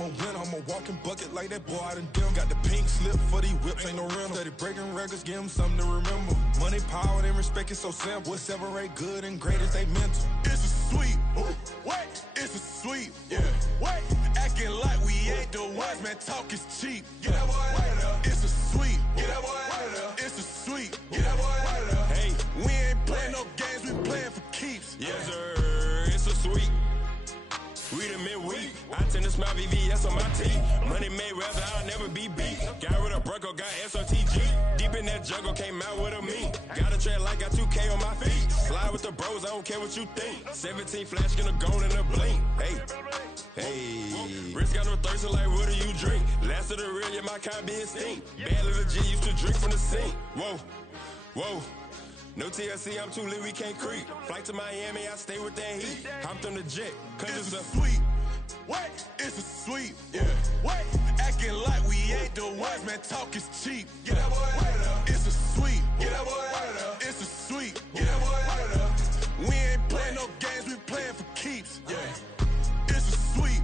I'm a winner, I'm a walking bucket like that boy I done dim. Got the pink slip for these whips, ain't no rental. Steady breaking records, give them something to remember. Money, power, and respect is so simple. What separate good and great is they mental. It's a sweep, what? It's a sweep, yeah. What? Acting like we ain't the ones, man, talk is cheap. Get that boy out of there. It's a sweep, get that boy out of there. It's a sweep, get that boy out of there. Hey, we ain't playing no games, we playing for keeps. Yes, sir, it's a sweep. We the midweek. I tend to smile VVS on my teeth. Money made rather I'll never be beat. Got rid of Bronco, got SOTG. Deep in that jungle, came out with a meat. Got a tread like got 2K on my feet. Slide with the bros, I don't care what you think. 17 flash gonna go in a blink. Hey, wrist got no thirst, like what do you drink? Last of the real, yeah, my kind be extinct. Bad little G used to drink from the sink. Whoa. No TLC, I'm too lit, we can't creep. Flight to Miami, I stay with that heat. Hopped on the jet, cause it's a sweep. What? It's a sweep, yeah. What? Acting like we ain't the ones, man, talk is cheap. Get that boy out of there. It's a sweep. Get that boy out of there. It's a sweep. Get that boy out of there. We ain't playing no games, we playing for keeps, yeah. It's a sweep.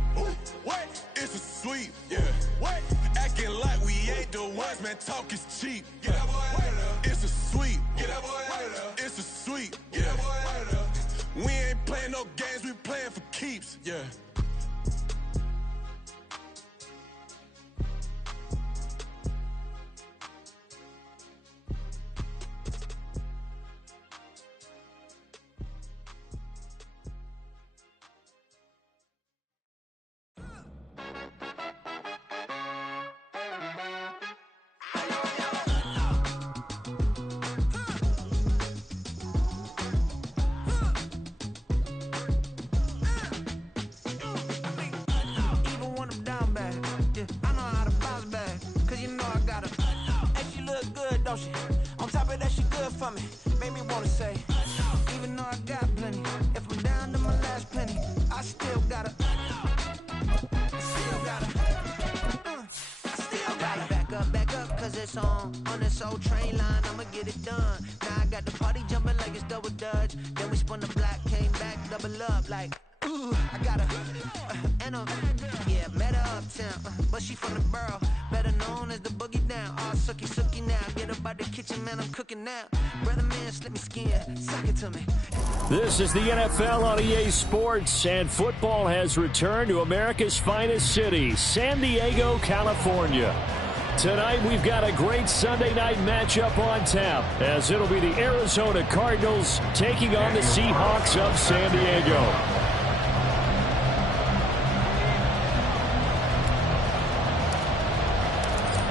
What? It's a sweep, yeah. What? Acting like we ain't the ones, man, talk is cheap. Get that boy out of there. It's a sweep. Get that boy out of there. It's a sweep. Get that boy out of there. We ain't playing no games, we playing for keeps, yeah. On top of that, she good for me. Made me wanna say, even though I got plenty, if I'm down to my last penny, I still gotta back up, cause it's on this old train line, I'ma get it done. Now I got the party jumping like it's double dutch. Then we spun the block, came back, double up like, ooh, I got yeah, met her uptown, but she from the borough, better known as the boogie down. All sookie now, get up out the kitchen, man, I'm cooking now. Brother man, slip me skin, suck it to me. This is the NFL on EA Sports, and football has returned to America's finest city, San Diego, California. Tonight, we've got a great Sunday night matchup on tap, as it'll be the Arizona Cardinals taking on the Seahawks of San Diego.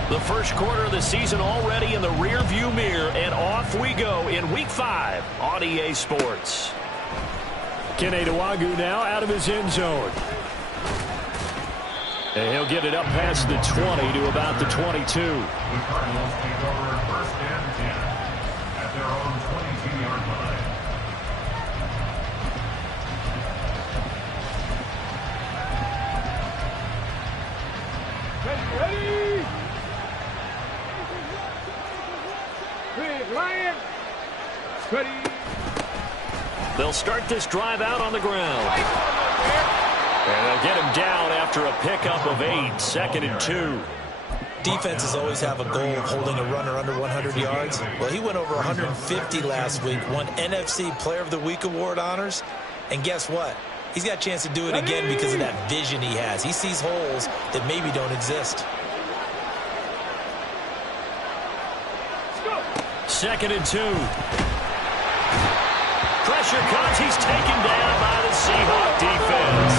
The first quarter of the season already in the rear-view mirror, and off we go in Week 5 on EA Sports. Kene Nwangwu now out of his end zone. And he'll get it up past the 20 to about the 22. The Cardinals take over first and 10 at their own 22-yard line. Ready? Lion. Ready. They'll start this drive out on the ground. And they'll get him down after a pickup of 8, 2nd and 2. Defenses always have a goal of holding a runner under 100 yards. Well, he went over 150 last week, won NFC Player of the Week award honors. And guess what? He's got a chance to do it again because of that vision he has. He sees holes that maybe don't exist. 2nd and 2. Pressure comes. He's taken down by the Seahawks defense.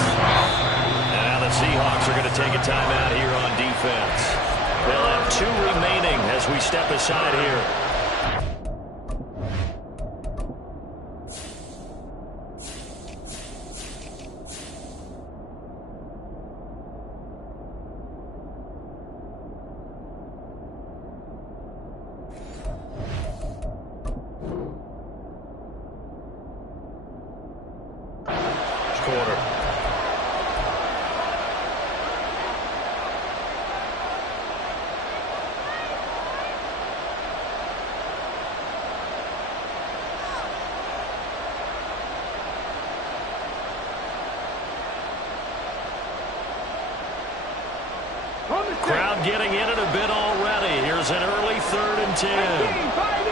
And now the Seahawks are going to take a timeout here on defense. They'll have 2 remaining as we step aside here. Crowd getting in it a bit already. Here's an early 3rd and 10.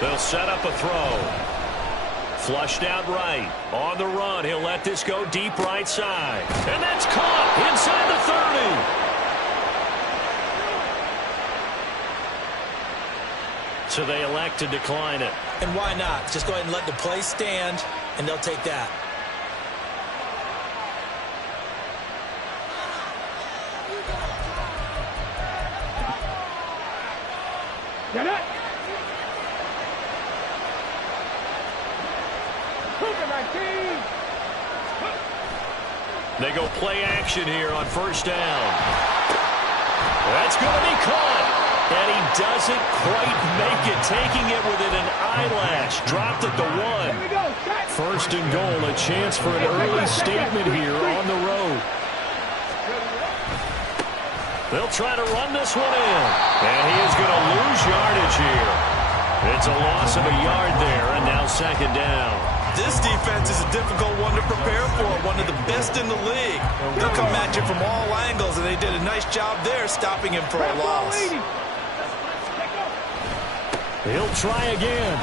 They'll set up a throw. Flushed out right. On the run. He'll let this go deep right side. And that's caught inside the 30. So they elect to decline it. And why not? Just go ahead and let the play stand, and they'll take that. Get it. They go play action here on 1st down. That's going to be caught. And he doesn't quite make it, taking it within an eyelash. Dropped at the 1. 1st and goal, a chance for an early statement here on the road. They'll try to run this one in. And he is going to lose yardage here. It's a loss of a yard there, and now 2nd down. This defense is a difficult one to prepare for, one of the best in the league. They'll come at you from all angles, and they did a nice job there stopping him for a loss. He'll try again.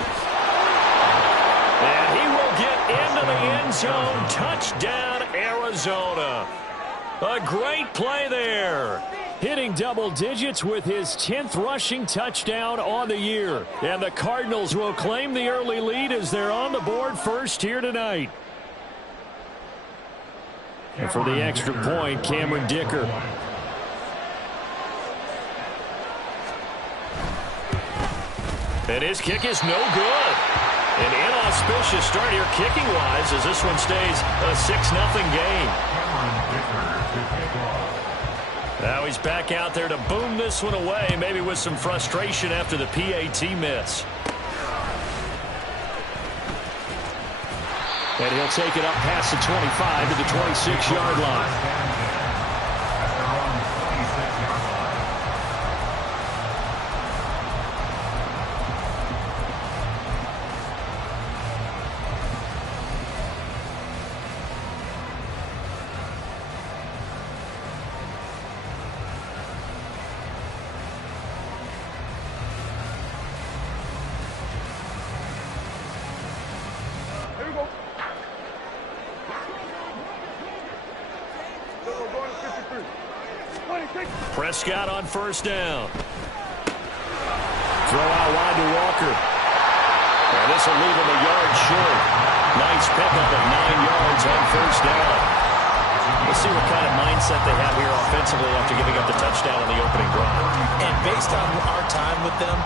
And he will get into the end zone. Touchdown, Arizona. A great play there. Hitting double digits with his 10th rushing touchdown on the year. And the Cardinals will claim the early lead as they're on the board first here tonight. And for the extra point, Cameron Dicker. And his kick is no good. An inauspicious start here kicking-wise as this one stays a 6-0 game. Now he's back out there to boom this one away, maybe with some frustration after the PAT miss. And he'll take it up past the 25 to the 26-yard line. Prescott on 1st down. Throw out wide to Walker. And this will leave him a yard short. Nice pickup of 9 yards on 1st down. We'll see what kind of mindset they have here offensively after giving up the touchdown on the opening drive. And based on our time with them,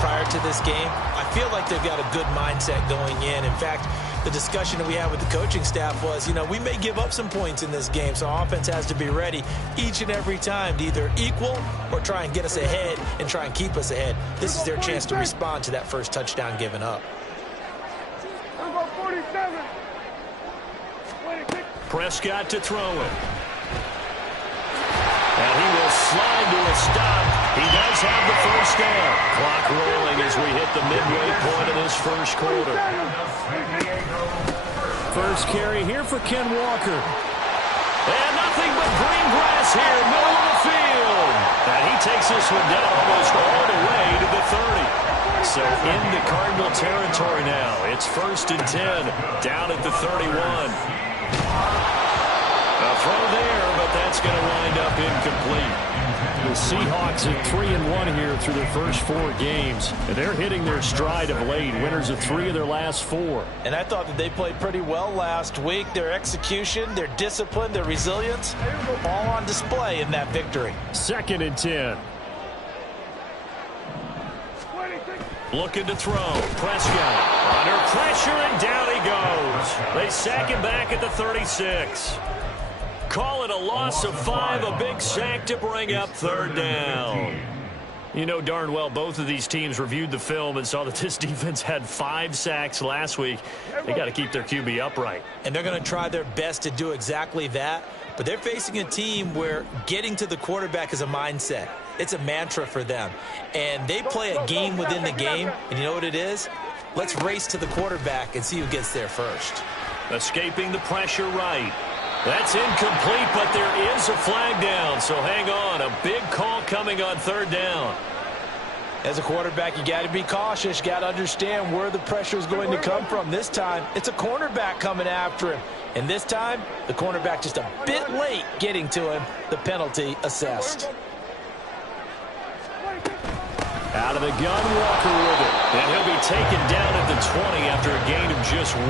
prior to this game, I feel like they've got a good mindset going in. In fact, the discussion that we had with the coaching staff was, we may give up some points in this game, so our offense has to be ready each and every time to either equal or try and get us ahead and try and keep us ahead. This is their chance to respond to that first touchdown given up. Prescott to throw it. And he will slide to a stop. He does have the 1st down. Clock rolling as we hit the midway point of this 1st quarter. First carry here for Ken Walker. And nothing but green grass here, middle of the field. And he takes this one down almost all the way to the 30. So into Cardinal territory now. It's 1st and 10, down at the 31. A throw there, but that's going to wind up incomplete. The Seahawks at 3-1 here through their first 4 games. And they're hitting their stride of late. Winners of 3 of their last 4. And I thought that they played pretty well last week. Their execution, their discipline, their resilience, all on display in that victory. 2nd and 10. Looking to throw. Prescott under pressure, and down he goes. They sack him back at the 36. Call it a loss of 5, a big sack to bring up 3rd down. You know darn well both of these teams reviewed the film and saw that this defense had 5 sacks last week. They got to keep their QB upright. And they're going to try their best to do exactly that. But they're facing a team where getting to the quarterback is a mindset. It's a mantra for them. And they play a game within the game. And you know what it is? Let's race to the quarterback and see who gets there first. Escaping the pressure right. That's incomplete, but there is a flag down, so hang on. A big call coming on third down. As a quarterback, you got to be cautious. You got to understand where the pressure is going to come from. This time, it's a cornerback coming after him. And this time, the cornerback just a bit late getting to him. The penalty assessed. Out of the gun, Walker with it. And he'll be taken down at the 20 after a gain of just 1.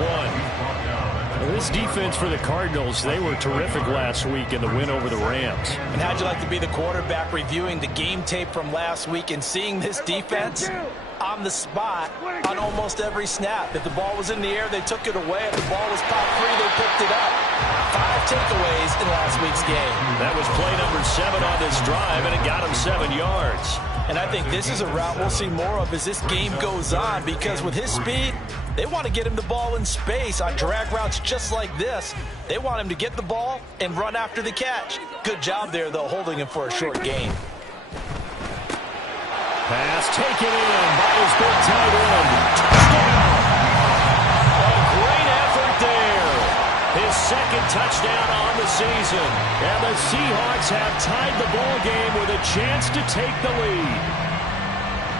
Well, this defense for the Cardinals, they were terrific last week in the win over the Rams. And how'd you like to be the quarterback reviewing the game tape from last week and seeing this defense on the spot on almost every snap? If the ball was in the air, they took it away. If the ball was popped free, they picked it up. 5 takeaways in last week's game. That was play number 7 on this drive, and it got him 7 yards. And I think this is a route we'll see more of as this game goes on, because with his speed, they want to get him the ball in space on drag routes just like this. They want him to get the ball and run after the catch. Good job there, though, holding him for a short gain. Pass taken in by his big tight end. Touchdown! A great effort there. His second touchdown on the season. And the Seahawks have tied the ball game with a chance to take the lead.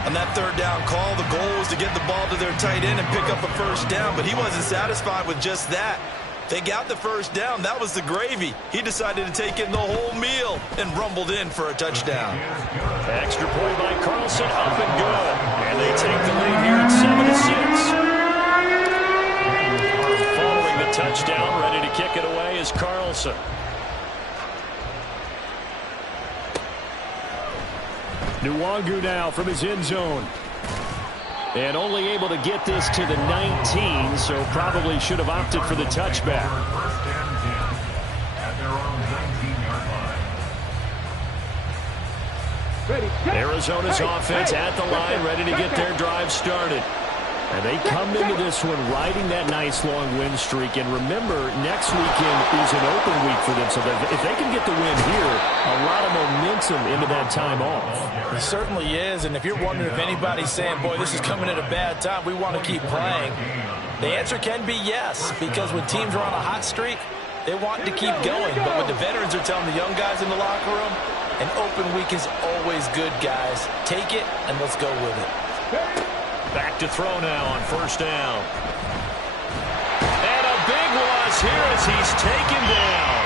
On that third down call, the goal was to get the ball to their tight end and pick up a first down, but he wasn't satisfied with just that. They got the first down. That was the gravy. He decided to take in the whole meal and rumbled in for a touchdown. Extra point by Carlson, up and good. And they take the lead here at 7-6. Following the touchdown, ready to kick it away is Carlson. Nwangu now from his end zone. And only able to get this to the 19, so probably should have opted for the touchback. Arizona's offense at the line, ready to get their drive started. And they come into this one riding that nice long win streak. And remember, next weekend is an open week for them. So if they can get the win here, a lot of momentum into that time off. It certainly is. And if you're wondering if anybody's saying, boy, this is coming at a bad time, we want to keep playing, the answer can be yes. Because when teams are on a hot streak, they want to keep going. But what the veterans are telling the young guys in the locker room, an open week is always good, guys. Take it and let's go with it. Back to throw now on first down. And a big loss here as he's taken down.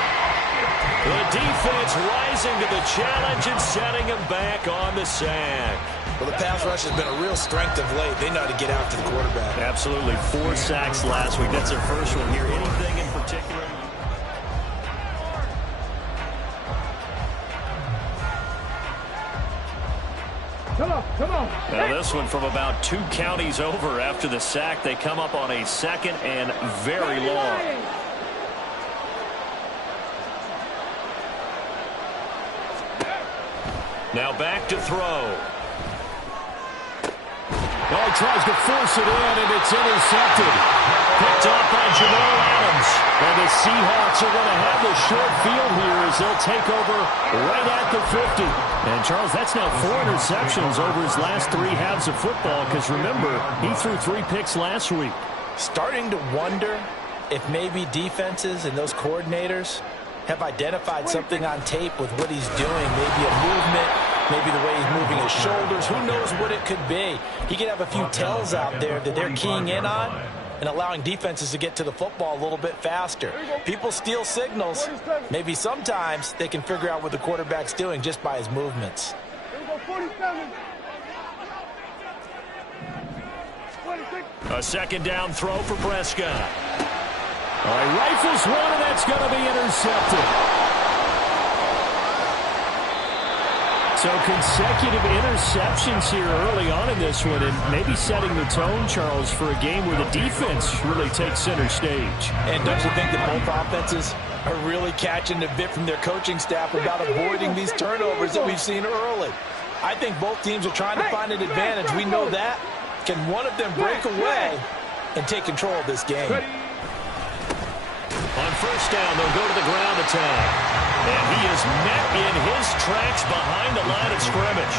The defense rising to the challenge and setting him back on the sack. Well, the pass rush has been a real strength of late. They know how to get after the quarterback. Absolutely. 4 sacks last week. That's their first one here. Anything in particular? Come on. Now this one from about 2 counties over after the sack. They come up on a second and very long. Now back to throw. Oh, he tries to force it in, and it's intercepted. Picked off by Jamal Adams. And the Seahawks are going to have the short field here as they'll take over right at the 50. And, Charles, that's now 4 interceptions over his last 3 halves of football because, remember, he threw 3 picks last week. Starting to wonder if maybe defenses and those coordinators have identified something on tape with what he's doing. Maybe a movement, maybe the way he's moving his shoulders. Who knows what it could be? He could have a few tells out there that they're keying in on and allowing defenses to get to the football a little bit faster. People steal signals. Maybe sometimes they can figure out what the quarterback's doing just by his movements. A second down throw for Prescott. All right, rifles one, and that's going to be intercepted. So consecutive interceptions here early on in this one, and maybe setting the tone, Charles, for a game where the defense really takes center stage. And don't you think that both offenses are really catching the bit from their coaching staff about avoiding these turnovers that we've seen early? I think both teams are trying to find an advantage. We know that. Can one of them break away and take control of this game? On first down, they'll go to the ground attack. And he is met in his tracks behind the line of scrimmage.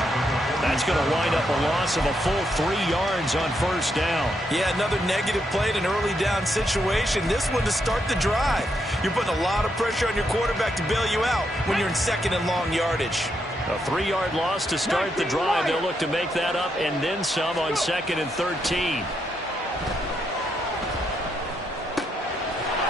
That's going to wind up a loss of a full 3 yards on first down. Yeah, another negative play in an early down situation. This one to start the drive. You're putting a lot of pressure on your quarterback to bail you out when you're in second and long yardage. A 3-yard loss to start the drive. They'll look to make that up and then some on 2nd and 13.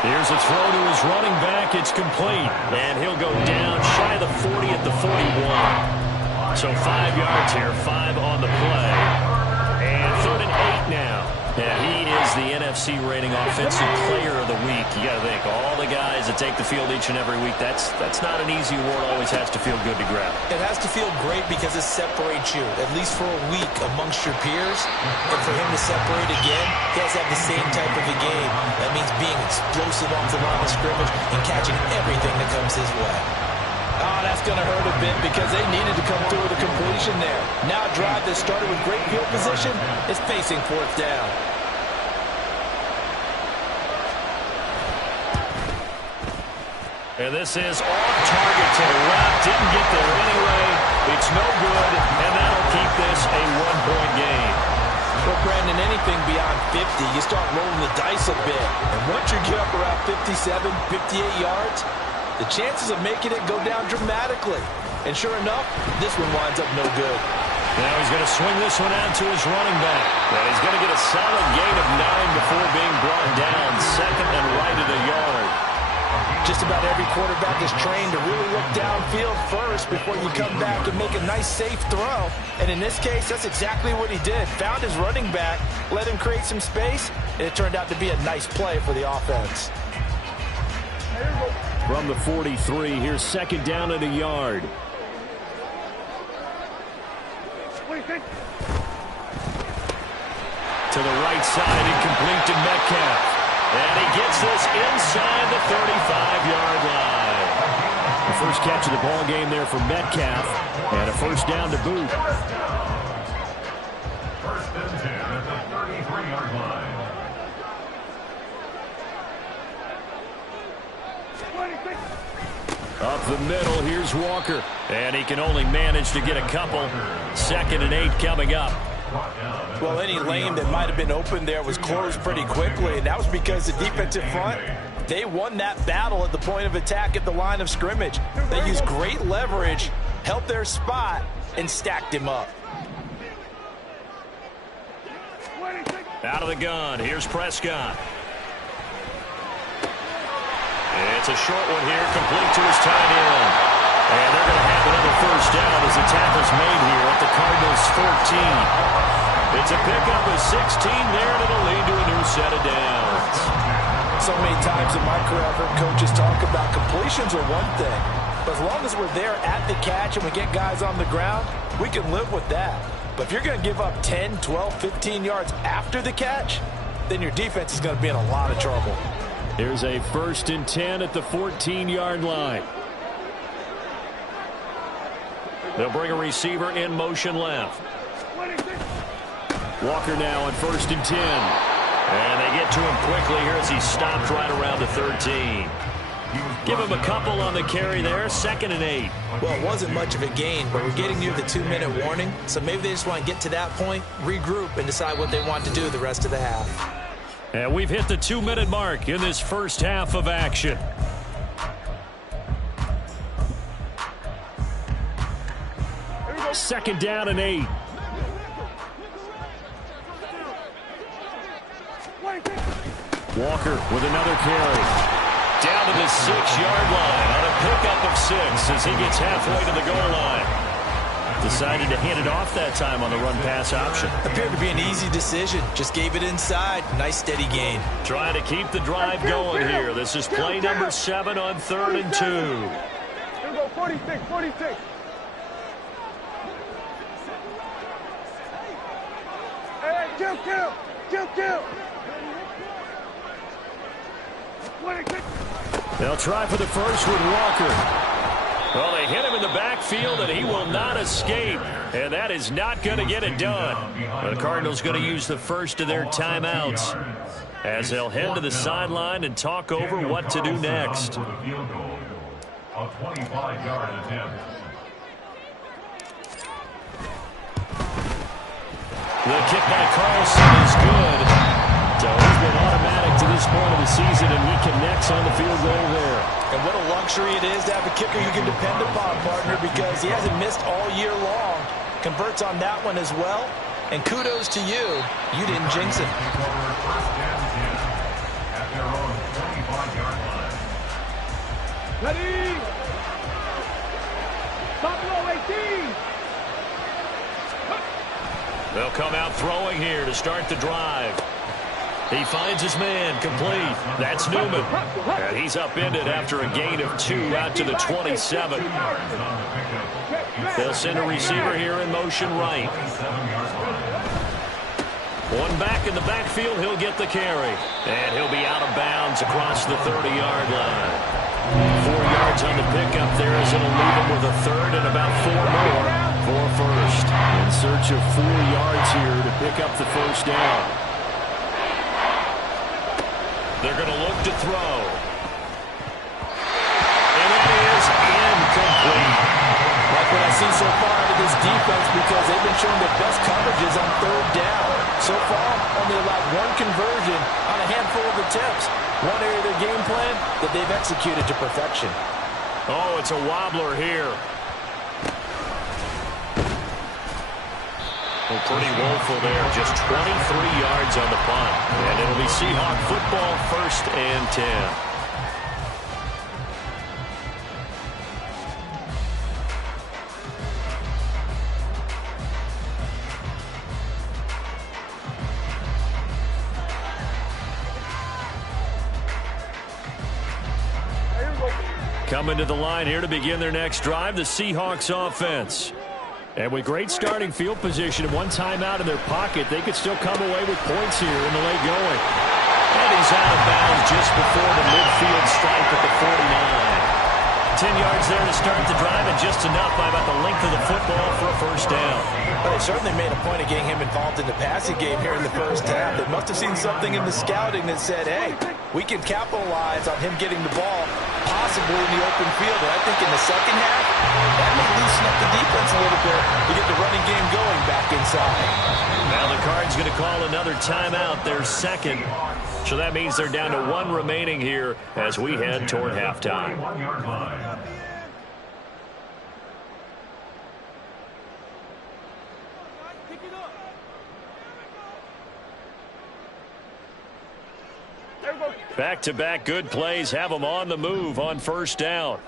Here's a throw to his running back. It's complete. And he'll go down shy of the 40 at the 41. So 5 yards here, 5 on the play. And 3rd and 8 now. Yeah, he is the NFC rating offensive player of the week. You got to think, all the guys that take the field each and every week, that's not an easy award. Always has to feel good to grab. It has to feel great because it separates you, at least for a week, amongst your peers. And for him to separate again, he has to have the same type of a game. That means being explosive off the line of scrimmage and catching everything that comes his way. Oh, that's going to hurt a bit because they needed to come through with a completion there. Now a drive that started with great field position is facing 4th down. And this is off target to the left. Didn't get there anyway. It's no good, and that'll keep this a 1-point game. Well, Brandon, anything beyond 50, you start rolling the dice a bit. And once you get up around 57, 58 yards, the chances of making it go down dramatically. And sure enough, this one winds up no good. Now he's going to swing this one out to his running back. And he's going to get a solid gain of 9 before being brought down. 2nd and right of the yard. Just about every quarterback is trained to really look downfield first before you come back and make a nice, safe throw. And in this case, that's exactly what he did. Found his running back, let him create some space, and it turned out to be a nice play for the offense. From the 43, here's 2nd down and a yard. To the right side, incomplete to Metcalf. And he gets this inside the 35-yard line. The first catch of the ball game there for Metcalf. And a first down to boot. 1st and 10 at the 33-yard line. Up the middle, here's Walker. And he can only manage to get a couple. 2nd and 8 coming up. Well, any lane that might have been open there was closed pretty quickly, and that was because the defensive front, they won that battle at the point of attack at the line of scrimmage. They used great leverage, held their spot, and stacked him up. Out of the gun, here's Prescott. It's a short one here, complete to his tight end. And they're going to have another first down as the tackle's made here at the Cardinals' 14. It's a pickup of 16 there, and it'll lead to a new set of downs. So many times in my career, I've heard coaches talk about completions are one thing. But as long as we're there at the catch and we get guys on the ground, we can live with that. But if you're going to give up 10, 12, 15 yards after the catch, then your defense is going to be in a lot of trouble. Here's a 1st and 10 at the 14-yard line. They'll bring a receiver in motion left. Walker now on 1st and 10. And they get to him quickly here as he stopped right around the 13. Give him a couple on the carry there. 2nd and 8. Well, it wasn't much of a gain, but we're getting near the 2-minute warning. So maybe they just want to get to that point, regroup, and decide what they want to do the rest of the half. And we've hit the 2-minute mark in this first half of action. Second down and 8. Walker with another carry. Down to the 6-yard line on a pickup of 6 as he gets halfway to the goal line. Decided to hand it off that time on the run-pass option. Appeared to be an easy decision. Just gave it inside. Nice steady gain. Trying to keep the drive going here. This is play number 7 on 3rd and 2. Here we go, 46, 46. Hey, kill. They'll try for the first with Walker. Well, they hit him in the backfield, and he will not escape. And that is not going to get it done. The Cardinals going to use the first of their timeouts. as they'll head to the sideline and talk over what to do next. A 25-yard attempt. The kick by Carlson is good. So he's been automatic to this point of the season, and he connects on the field goal there. And what a luxury it is to have a kicker you can depend upon, partner, because he hasn't missed all year long. Converts on that one as well. And kudos to you. You didn't jinx it. First down 10 at their own 25-yard line. Ready? Stop low, 18. They'll come out throwing here to start the drive. He finds his man, complete. That's Newman. And he's upended after a gain of 2 out to the 27. They'll send a receiver here in motion right. One back in the backfield, he'll get the carry. And he'll be out of bounds across the 30-yard line. 4 yards on the pickup there as it'll leave him with a third and about 4 more for first. In search of 4 yards here to pick up the first down. They're going to look to throw. And that is incomplete. Like what I see so far out of this defense, because they've been showing their best coverages on third down. So far, only allowed 1 conversion on a handful of attempts. One area of their game plan that they've executed to perfection. Oh, it's a wobbler here. Well, pretty woeful there. Just 23 yards on the punt. And it'll be Seahawk football, 1st and 10. Coming to the line here to begin their next drive, the Seahawks offense. And with great starting field position and 1 timeout in their pocket, they could still come away with points here in the late going. And he's out of bounds just before the midfield stripe at the 49. 10 yards there to start the drive, and just enough by about the length of the football for a first down. Well, they certainly made a point of getting him involved in the passing game here in the first half. They must have seen something in the scouting that said, hey, we can capitalize on him getting the ball, possibly in the open field. And I think in the second half, that may loosen up the defense a little bit to get the running game going back inside. Now the Cards going to call another timeout, their second. So that means they're down to 1 remaining here as we head toward halftime. Back-to-back good plays have them on the move on first down.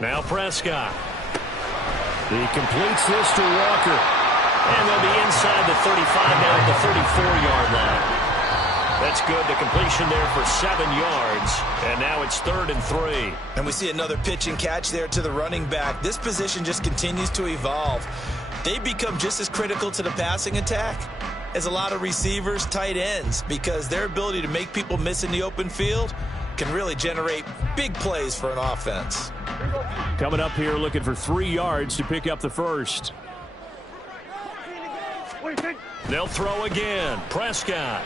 Now Prescott. He completes this to Walker. And they'll be inside the 35 now at the 34-yard line. That's good. The completion there for 7 yards. And now it's 3rd and 3. And we see another pitch and catch there to the running back. This position just continues to evolve. They become just as critical to the passing attack as a lot of receivers, tight ends, because their ability to make people miss in the open field can really generate big plays for an offense. Coming up here looking for 3 yards to pick up the first. They'll throw again. Prescott.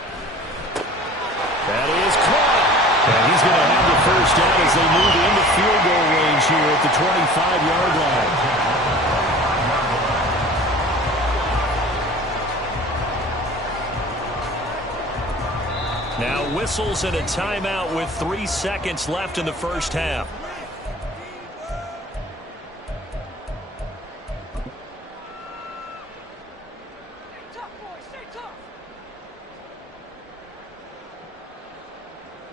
That is caught. And he's going to have the first down as they move into field goal range here at the 25-yard line. Now whistles and a timeout with 3 seconds left in the first half.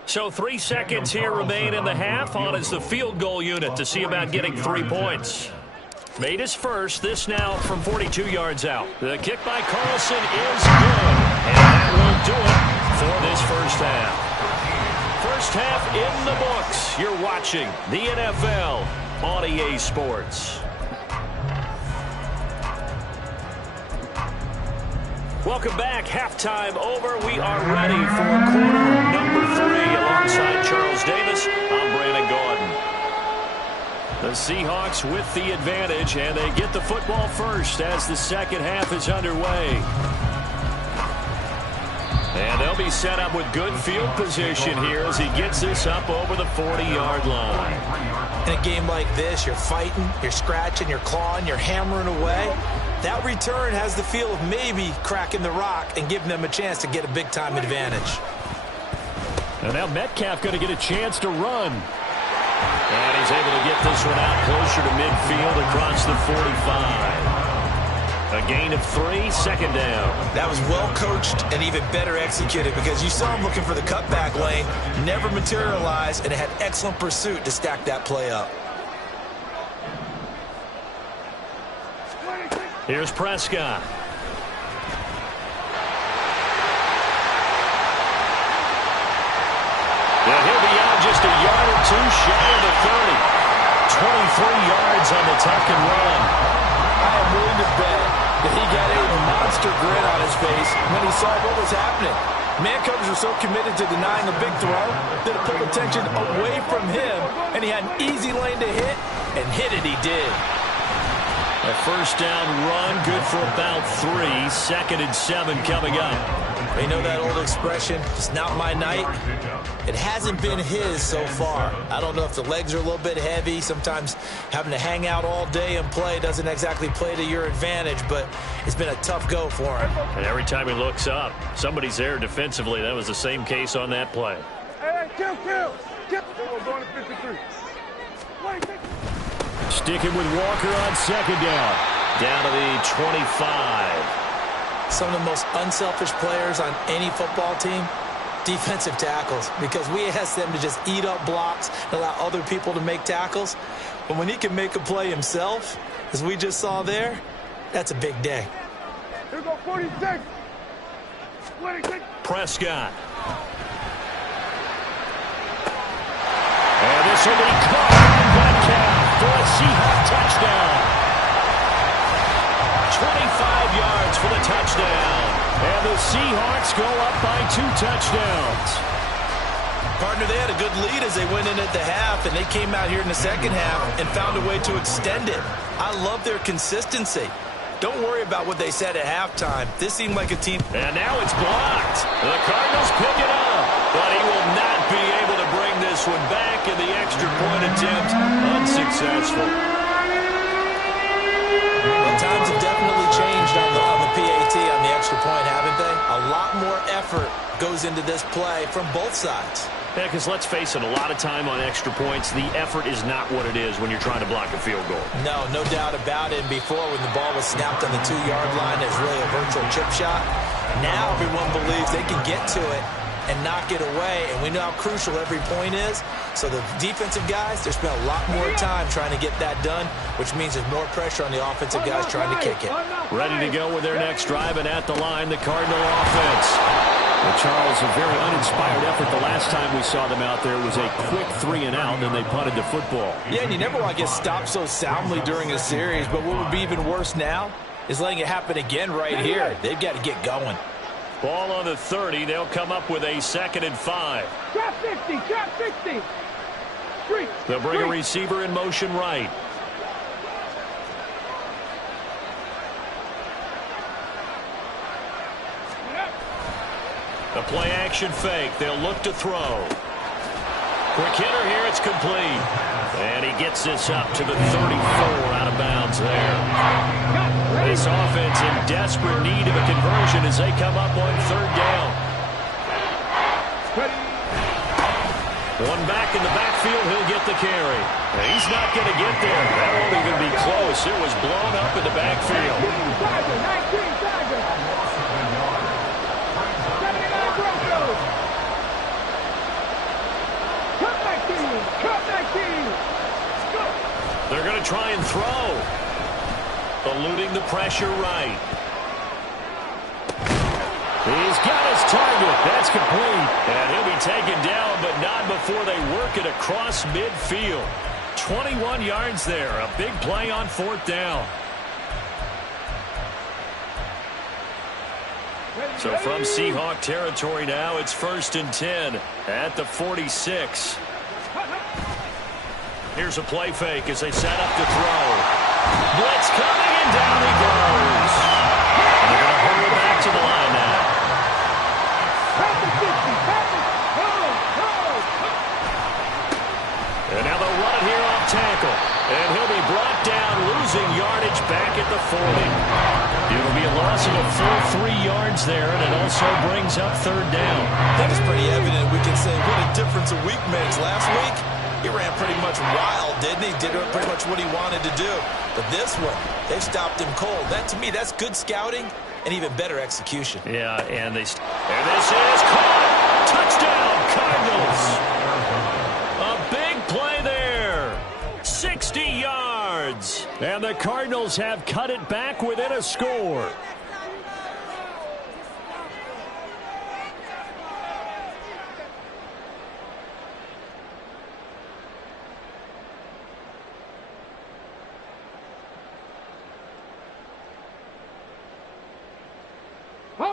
So 3 seconds here remain in the half. On is the field goal unit to see about getting 3 points. Made his first. This now from 42 yards out. The kick by Carlson is good. And that will do it for this first half. First half in the books. You're watching the NFL on EA Sports. Welcome back. Halftime over. We are ready for quarter number 3. Alongside Charles Davis, I'm Brandon Gordon. The Seahawks with the advantage, and they get the football first as the second half is underway. And they'll be set up with good field position here as he gets this up over the 40-yard line. In a game like this, you're fighting, you're scratching, you're clawing, you're hammering away. That return has the feel of maybe cracking the rock and giving them a chance to get a big-time advantage. And now Metcalf going to get a chance to run. And he's able to get this one out closer to midfield across the 45. A gain of 3, second down. That was well coached and even better executed because you saw him looking for the cutback lane, never materialized, and it had excellent pursuit to stack that play up. Here's Prescott. Yeah, he'll be out just a yard or two shy of the 30. 23 yards on the tuck and run. I am willing to bet that he got a monster grin on his face when he saw what was happening. Man coverage were so committed to denying a big throw that it pulled attention away from him, and he had an easy lane to hit, and hit it he did. A first down run, good for about 3. 2nd and 7 coming up. You know that old expression, it's not my night? It hasn't been his so far. I don't know if the legs are a little bit heavy. Sometimes having to hang out all day and play doesn't exactly play to your advantage, but it's been a tough go for him. And every time he looks up, somebody's there defensively. That was the same case on that play. Hey, kill. We're going to 53. Sticking with Walker on second down. Down to the 25. Some of the most unselfish players on any football team, defensive tackles, because we ask them to just eat up blocks and allow other people to make tackles. But when he can make a play himself, as we just saw there, that's a big day. Here we go, 46. Prescott. And this will be caught by Metcalf for a Seahawks touchdown. 25 yards for the touchdown. And the Seahawks go up by 2 touchdowns. Partner, they had a good lead as they went in at the half, and they came out here in the second half and found a way to extend it. I love their consistency. Don't worry about what they said at halftime. This seemed like a team. And now it's blocked. The Cardinals pick it up, but he will not be able to bring this one back, in the extra point attempt unsuccessful. Well, times have definitely changed on the PAT, on the extra point, haven't they? A lot more effort goes into this play from both sides. Yeah, because let's face it, a lot of time on extra points, the effort is not what it is when you're trying to block a field goal. No doubt about it. And before, when the ball was snapped on the 2-yard line, it was really a virtual chip shot. Now everyone believes they can get to it and knock it away, and we know how crucial every point is. So the defensive guys, they spent a lot more time trying to get that done, which means there's more pressure on the offensive guys trying to kick it. Ready to go with their next drive, and at the line, the Cardinal offense. Well, Charles, a very uninspired effort. The last time we saw them out there was a quick 3-and-out, and they punted the football. Yeah, and you never want to get stopped so soundly during a series, but what would be even worse now is letting it happen again right here. They've got to get going. Ball on the 30. They'll come up with a 2nd and 5. Trap 60, trap 60. Street. They'll bring a receiver in motion right. A play action fake. They'll look to throw. Quick hitter here. It's complete. And he gets this up to the 34, out of bounds there. This offense in desperate need of a conversion as they come up on 3rd down. One back in the backfield. He'll get the carry. And he's not going to get there. That won't even be close. It was blown up in the backfield. 19 Tigers. They're going to try and throw. Eluding the pressure right. He's got his target. That's complete. And he'll be taken down, but not before they work it across midfield. 21 yards there. A big play on 4th down. So from Seahawk territory now, it's 1st and 10 at the 46. Here's a play fake as they set up to throw. Blitz coming, and down he goes. And they're going to hurry back to the line now. the 40. It'll be a loss of a full 3 yards there, and it also brings up third down. I think it's pretty evident. We can say what a difference a week makes. Last week, he ran pretty much wild, didn't he? Did pretty much what he wanted to do. But this one, they've stopped him cold. That, to me, that's good scouting and even better execution. Yeah, and this is caught. Touchdown, Cardinals. A big play there. 60 yards. And the Cardinals have cut it back within a score.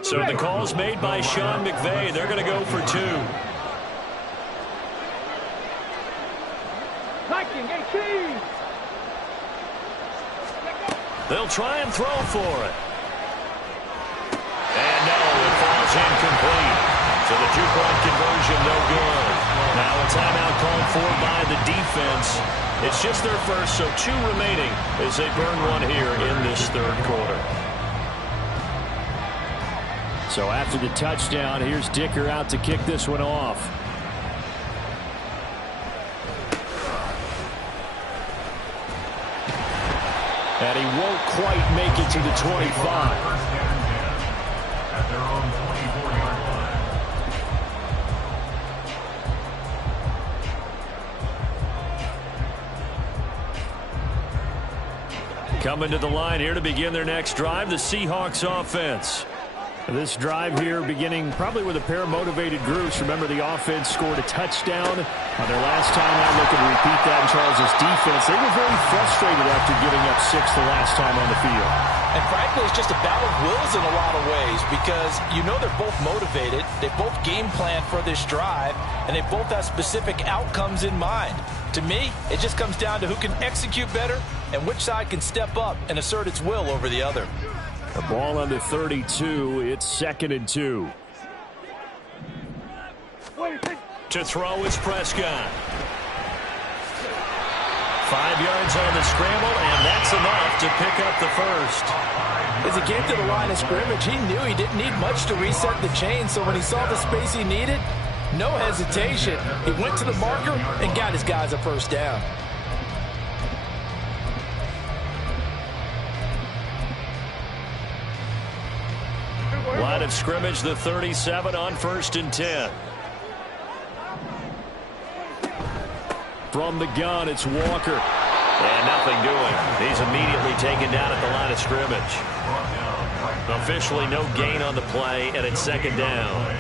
So the call's made by Sean McVay. They're going to go for 2. They'll try and throw for it. And no, it falls incomplete. So the 2-point conversion, no good. Now a timeout called for by the defense. It's just their first, so 2 remaining as they burn one here in this third quarter. So after the touchdown, here's Dicker out to kick this one off. And he won't quite make it to the 25. At their own 24-yard line. Coming to the line here to begin their next drive, the Seahawks offense. This drive here beginning probably with a pair of motivated groups. Remember, the offense scored a touchdown on their last time out. Looking to repeat that in Charles' defense. They were very frustrated after giving up 6 the last time on the field. And frankly, it's just a battle of wills in a lot of ways because you know they're both motivated. They both game plan for this drive, and they both have specific outcomes in mind. To me, it just comes down to who can execute better and which side can step up and assert its will over the other. The ball on the 32. It's 2nd and 2. To throw is Prescott. 5 yards on the scramble, and that's enough to pick up the first. As he came to the line of scrimmage, he knew he didn't need much to reset the chain, so when he saw the space he needed, no hesitation. He went to the marker and got his guys a first down. Line of scrimmage, the 37 on 1st and 10. From the gun, it's Walker. And nothing doing. He's immediately taken down at the line of scrimmage. Officially no gain on the play, and it's 2nd down.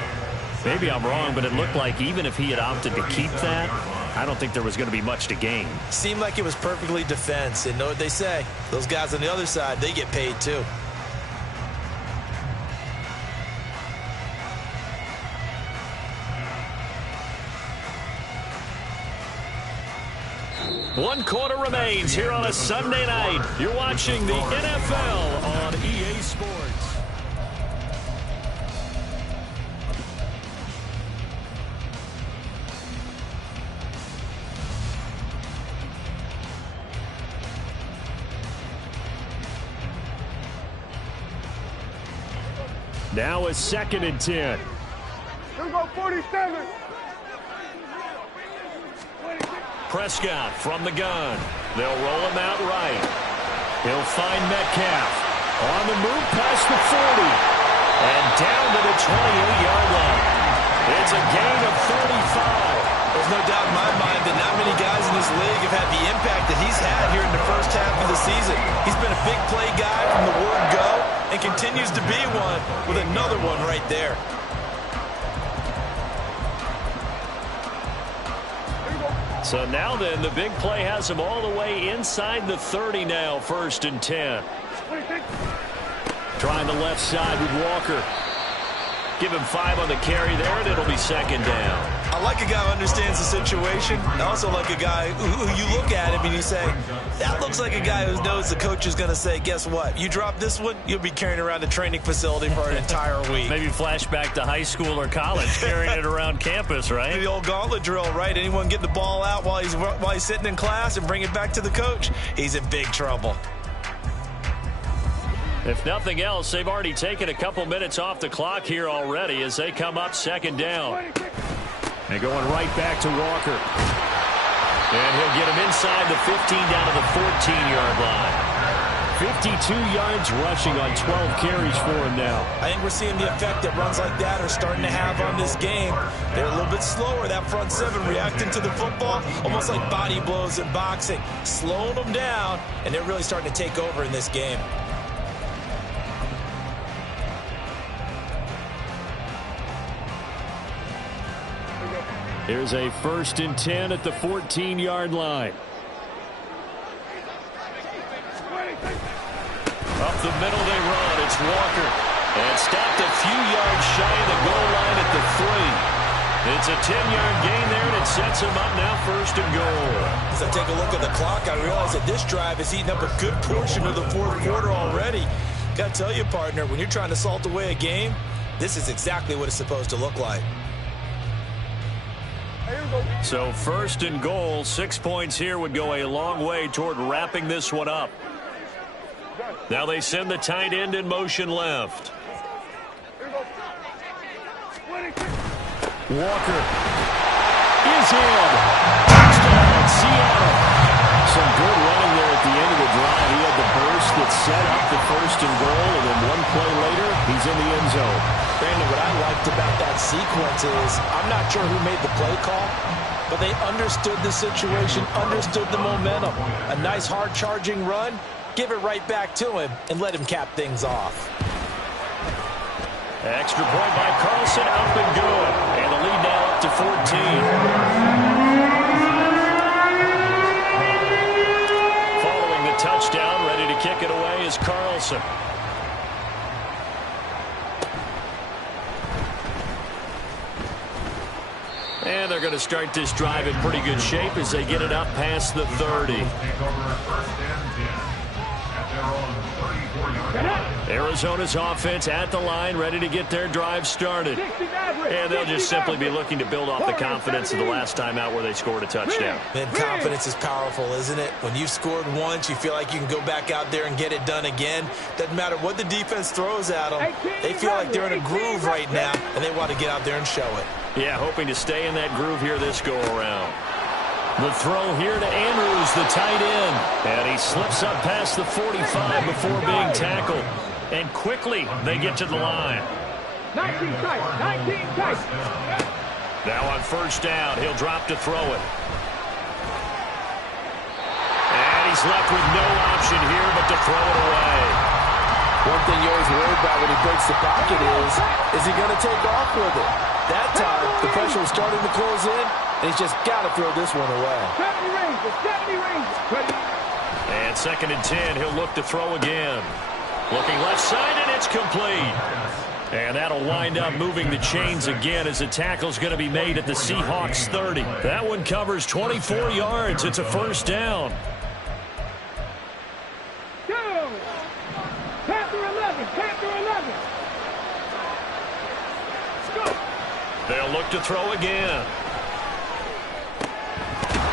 Maybe I'm wrong, but it looked like even if he had opted to keep that, I don't think there was going to be much to gain. Seemed like it was perfectly defense. And know what they say? Those guys on the other side, they get paid too. One quarter remains here on a Sunday night. You're watching the NFL on EA Sports. Now a 2nd and 10. Here we go, 47. Prescott from the gun. They'll roll him out right. He'll find Metcalf. On the move past the 40. And down to the 28-yard line. It's a gain of 35. There's no doubt in my mind that not many guys in this league have had the impact that he's had here in the first half of the season. He's been a big play guy from the word go and continues to be one with another one right there. So now then, the big play has him all the way inside the 30 now, 1st and 10. Trying the left side with Walker. Give him 5 on the carry there, and it'll be 2nd down. I like a guy who understands the situation. I also like a guy who you look at him and you say, that looks like a guy who knows the coach is going to say, guess what? You drop this one, you'll be carrying around the training facility for an entire week. Maybe flashback to high school or college, carrying it around campus, right? The old gauntlet drill, right? Anyone get the ball out while he's sitting in class and bring it back to the coach, he's in big trouble. If nothing else, they've already taken a couple minutes off the clock here already as they come up second down. They're going right back to Walker. And he'll get him inside the 15 down to the 14-yard line. 52 yards rushing on 12 carries for him now. I think we're seeing the effect that runs like that are starting to have on this game. They're a little bit slower, that front seven, reacting to the football, almost like body blows in boxing, slowing them down, and they're really starting to take over in this game. Here's a 1st and 10 at the 14-yard line. Up the middle they run. It's Walker. And stopped a few yards shy of the goal line at the 3. It's a 10-yard gain there, and it sets him up now 1st and goal. As I take a look at the clock, I realize that this drive has eaten up a good portion of the 4th quarter already. Got to tell you, partner, when you're trying to salt away a game, this is exactly what it's supposed to look like. So 1st and goal, 6 points here would go a long way toward wrapping this one up. Now they send the tight end in motion left. Walker is in. Touchdown, Seattle. Some good running there at the end of the drive. He had the burst that set up the 1st and goal, and then one play later, he's in the end zone. Brandon, what I liked about that sequence is I'm not sure who made the play call, but they understood the situation, understood the momentum. A nice hard-charging run. Give it right back to him and let him cap things off. Extra point by Carlson, up and good. And the lead now up to 14. Following the touchdown, ready to kick it away is Carlson. And they're going to start this drive in pretty good shape as they get it up past the 30. Arizona's offense at the line, ready to get their drive started. And they'll just simply be looking to build off the confidence of the last time out where they scored a touchdown. And confidence is powerful, isn't it? When you've scored once, you feel like you can go back out there and get it done again. Doesn't matter what the defense throws at them. They feel like they're in a groove right now, and they want to get out there and show it. Yeah, hoping to stay in that groove here this go-around. The throw here to Andrews, the tight end. And he slips up past the 45 before being tackled. And quickly, they get to the line. 19 tight, 19 tight. Now on 1st down, he'll drop to throw it. And he's left with no option here but to throw it away. One thing you always worry about when he breaks the pocket is he going to take off with it? That time, the pressure was starting to close in, and he's just got to throw this one away. 70 range, 70 range. And 2nd and 10, he'll look to throw again. Looking left side, and it's complete. And that'll wind up moving the chains again as the tackle's going to be made at the Seahawks 30. That one covers 24 yards. It's a 1st down. Go! Panther 11, Panther 11. Go! They'll look to throw again.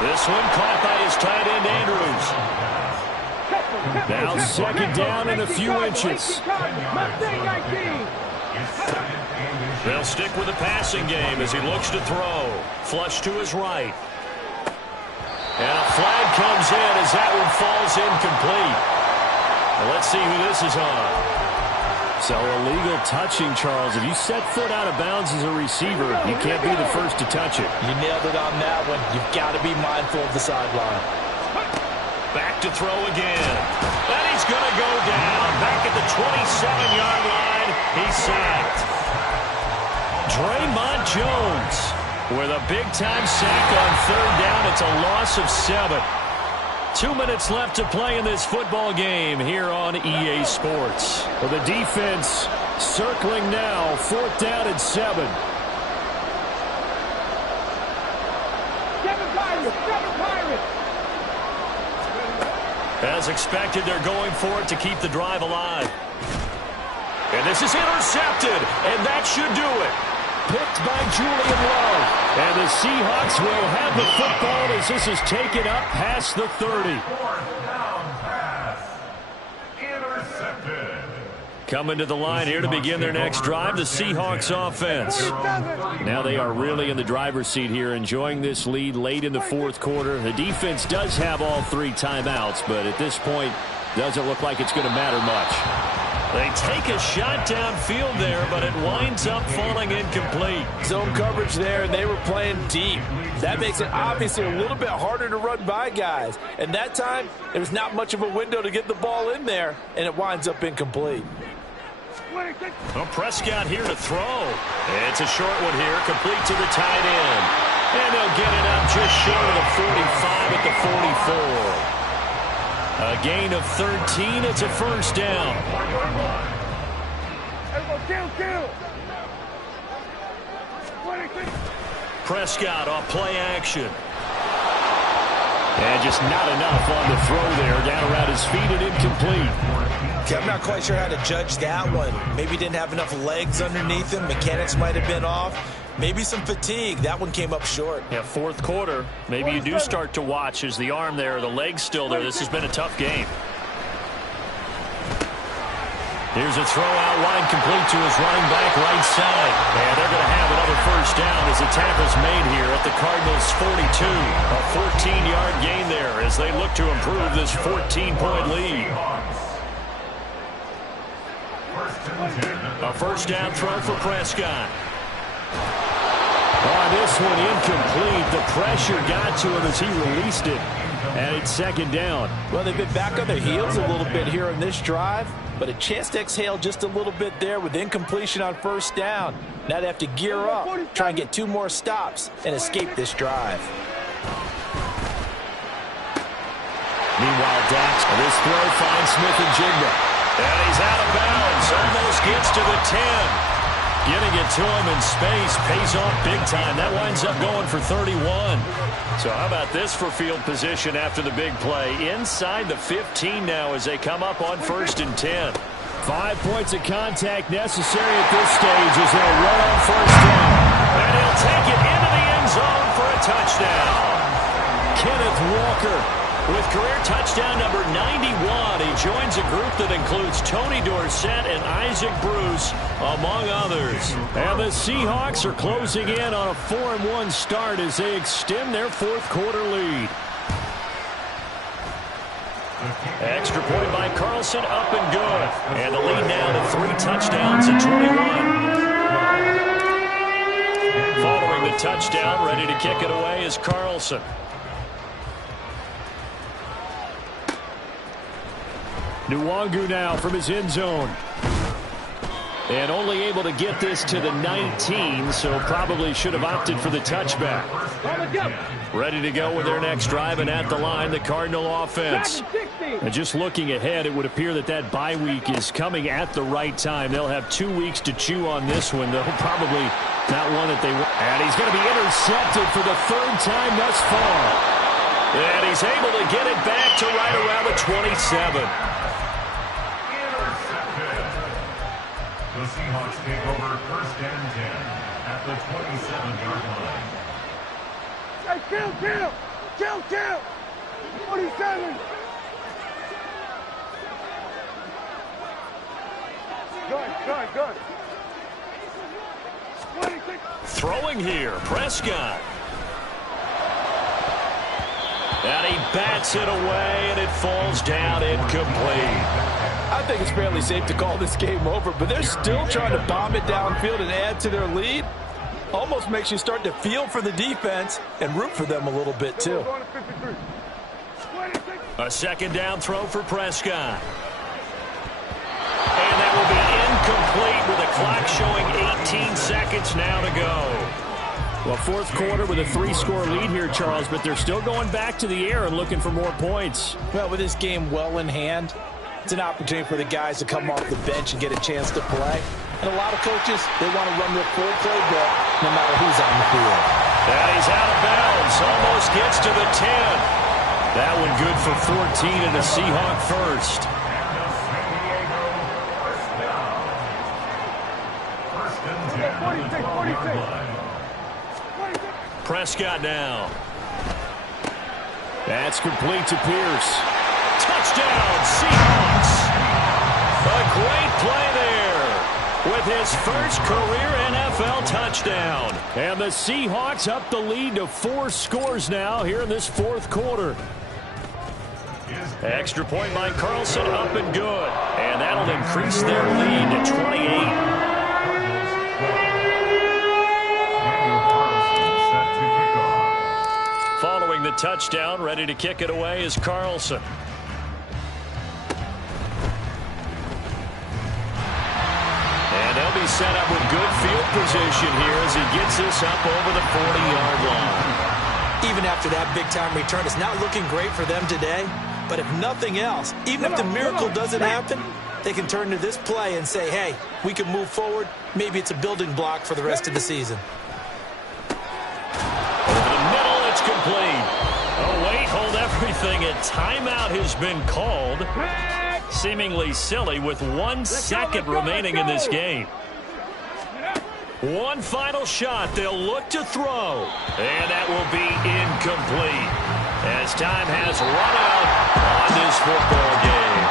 This one caught by his tight end, Andrews. Now 2nd down and a few inches. They'll stick with the passing game as he looks to throw. Flush to his right. And a flag comes in as that one falls incomplete. Well, let's see who this is on. So illegal touching, Charles. If you set foot out of bounds as a receiver, you can't be the first to touch it. You nailed it on that one. You've got to be mindful of the sideline. Back to throw again. And he's going to go down. Back at the 27-yard line. He's sacked. Draymond Jones with a big-time sack on 3rd down. It's a loss of 7. 2 minutes left to play in this football game here on EA Sports. Well, the defense circling now. 4th down and 7. 7 Pirates, 7 Pirates. As expected, they're going for it to keep the drive alive. And this is intercepted, and that should do it. Picked by Julian Love. And the Seahawks will have the football as this is taken up past the 30. 4th down pass. Intercepted. Coming to the line here to begin their next drive, the Seahawks offense. Now they are really in the driver's seat here, enjoying this lead late in the fourth quarter. The defense does have all 3 timeouts, but at this point, doesn't look like it's going to matter much. They take a shot downfield there, but it winds up falling incomplete. Zone coverage there, and they were playing deep. That makes it obviously a little bit harder to run by guys. And that time, there was not much of a window to get the ball in there, and it winds up incomplete. Well, Prescott here to throw. It's a short one here, complete to the tight end. And they'll get it up just short of the 45 at the 44. A gain of 13. It's a first down. Prescott off play action. And just not enough on the throw there. Down around his feet and incomplete. I'm not quite sure how to judge that one. Maybe he didn't have enough legs underneath him. Mechanics might have been off. Maybe some fatigue. That one came up short. Yeah, fourth quarter. Maybe you do start to watch as the arm there, the leg's still there. This has been a tough game. Here's a throw out wide, complete to his running back right side. And they're going to have another first down as the tackle's made here at the Cardinals' 42. A 14-yard gain there as they look to improve this 14-point lead. A first down throw for Prescott. On this one, incomplete. The pressure got to him as he released it. And it's second down. Well, they've been back on their heels a little bit here on this drive, but a chance to exhale just a little bit there with incompletion on first down. Now they have to gear up, try and get 2 more stops, and escape this drive. Meanwhile, Dax, this throw finds Smith-Njigba. And he's out of bounds. Almost gets to the 10. Getting it to him in space pays off big time. That winds up going for 31. So how about this for field position after the big play? Inside the 15 now as they come up on 1st and 10. 5 points of contact necessary at this stage as they'll run on first down. And he'll take it into the end zone for a touchdown. Kenneth Walker with career touchdown number 91. He joins a group that includes Tony Dorsett and Isaac Bruce, among others. And the Seahawks are closing in on a 4-1 start as they extend their fourth quarter lead. Extra point by Carlson, up and good. And the lead now to 3 touchdowns at 21. Following the touchdown, ready to kick it away is Carlson. Nwangu now from his end zone. And only able to get this to the 19, so probably should have opted for the touchback. Ready to go with their next drive, and at the line, the Cardinal offense. And just looking ahead, it would appear that that bye week is coming at the right time. They'll have 2 weeks to chew on this one. They'll probably not one that they want. And he's going to be intercepted for the 3rd time thus far. And he's able to get it back to right around the 27. The Seahawks take over 1st and 10 at the 27-yard line. Hey, kill! 47! Good. 26. Throwing here, Prescott. And he bats it away, and it falls down incomplete. I think it's fairly safe to call this game over, but they're still trying to bomb it downfield and add to their lead. Almost makes you start to feel for the defense and root for them a little bit, too. A second down throw for Prescott. And that will be incomplete with the clock showing 18 seconds now to go. Well, fourth quarter with a 3-score lead here, Charles, but they're still going back to the air and looking for more points. Well, with this game well in hand, it's an opportunity for the guys to come off the bench and get a chance to play. And a lot of coaches, they want to run their full playbook no matter who's on the field. And he's out of bounds. Almost gets to the 10. That one good for 14 and a Seahawk first. Prescott now. That's complete to Pierce. Touchdown, Seahawks. A great play there with his first career NFL touchdown. And the Seahawks up the lead to 4 scores now here in this fourth quarter. Extra point by Carlson, up and good. And that'll increase their lead to 28. Following the touchdown, ready to kick it away is Carlson. And they'll be set up with good field position here as he gets this up over the 40-yard line. Even after that big-time return, it's not looking great for them today. But if nothing else, even if the miracle doesn't happen, they can turn to this play and say, hey, we can move forward. Maybe it's a building block for the rest of the season. Over the middle, it's complete. Oh, wait, hold everything. A timeout has been called. Seemingly silly with 1 second remaining in this game. One final shot. They'll look to throw. And that will be incomplete as time has run out on this football game.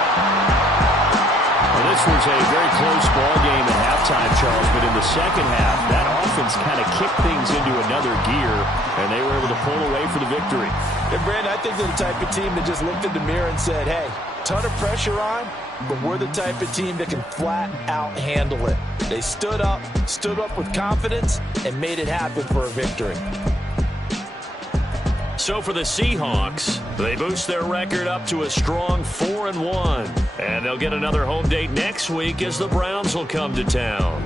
Well, this was a very close ball game at halftime, Charles, but in the second half, that offense kind of kicked things into another gear, and they were able to pull away for the victory. And Brandon, I think they're the type of team that just looked in the mirror and said, hey, ton of pressure on, but we're the type of team that can flat out handle it. They stood up with confidence, and made it happen for a victory. So for the Seahawks, they boost their record up to a strong 4-1. And they'll get another home date next week as the Browns will come to town.